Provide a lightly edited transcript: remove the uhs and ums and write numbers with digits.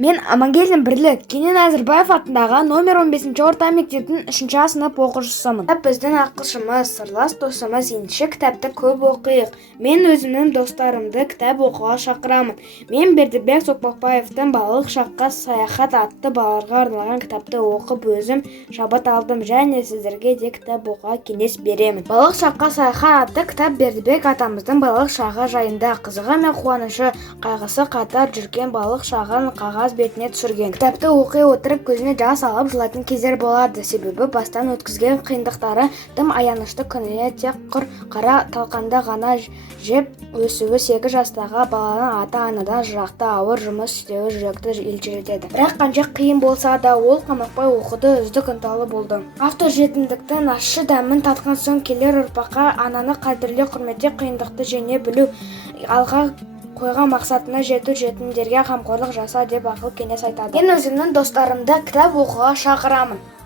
Мен Амангелдин Бірлік Кенен Әзірбаев атындағы номер 15 орта мектептің 3 сынып оқушысымын. Кітап біздің ақылшымыз, сырлас досымыз, ендеше кітапты көп оқиық. Мен өзімнің достарымды кітап оқуға шақырамын. Мен Бердібек Соқпақбаевтың «Балалық шаққа саяхат» атты балаларға арналған кітапты оқып өзім шабыт алдым, және сіздерге де кітап оқуға кеңес беремін. «Балалық шаққа саяхат» атты кітап Бердібек атамыздың балалық шағы жайында, қызығы мен қуанышы, қайғысы қатар жүрген балалық шағын қағаз бетіне түсірген. Кітапты оқи отырып көзіне жас алып жылайтын кездер болады, себебі бастан өткізген қиындықтары тым аянышты. Күніне тек құр қара талқанды ғана жеп өсуі 8 жастағы баланың ата-анадан жырақта ауыр жұмыс істеуі жүректі елжіретеді. Бірақ қанша қиын болса да ол қамықпай оқуды үздік ынталы болды. Автор жетімдіктің ащы дәмін татқан соң келер ұрпаққа ананы қадірлеу, құрметтеу, қиындықты жеңе білу, алға қойған мақсатына жету, жетімдерге қамқорлық жаса деп ақыл кеңес айтады. Мен өзімнің достарымды кітап оқуға шақырамын.